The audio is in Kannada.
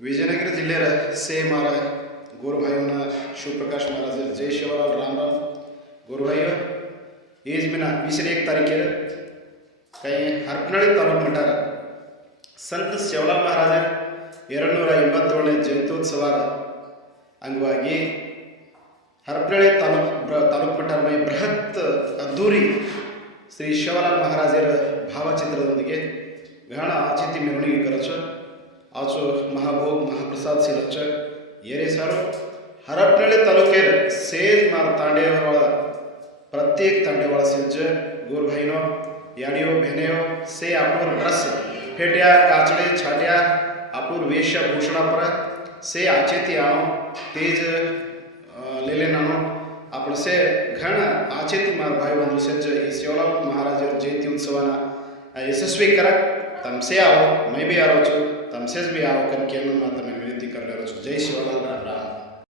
विजयनगर जिल्ह्यार से मारा गोरभाईना शिवप्रकाश महाराज जय शिवराव राम राम गोरभाई एज मिना 21 तारीखेर काही हरपनळी तालूक मठार संत शिवलाल महाराज 287ನೇ ಜಯಂತ್ಯೋತ್ಸವದ ಅಂಗವಾಗಿ ಹರಪನಳ್ಳಿ ತಾಲೂಕು ಮಠದ ಬೃಹತ್ ಅದ್ದೂರಿ ಶ್ರೀ ಶಿವಲಾಲ್ महाराजರ ಭಾವಚಿತ್ರದೊಂದಿಗೆ घाण आचिती मिरवणूक करायचं आजो महाभोग महाप्रसाद सिलचं येरे सर हरपनळ्ಳಿ तालुक्यात सेज मार तांडेवाळा प्रत्येक तांडेवाळा सिंच गोरभाईनो याडियो भेनेयो से आपूर ब्रस फेट्या काचडे छाट्या आपूर वेशभूषणा पर से आचेती आणो तेज लेले नानो आपण से घण आचेती मार भाई बंधु सिंच शिवलाल महाराज जयंती उत्सवाना यशस्वी करा तमसे आओ मैं भी आ रहा हूँ तमसे भी आओ करके मैं विनती कर रहा हूँ जय शिवलाल राम राम।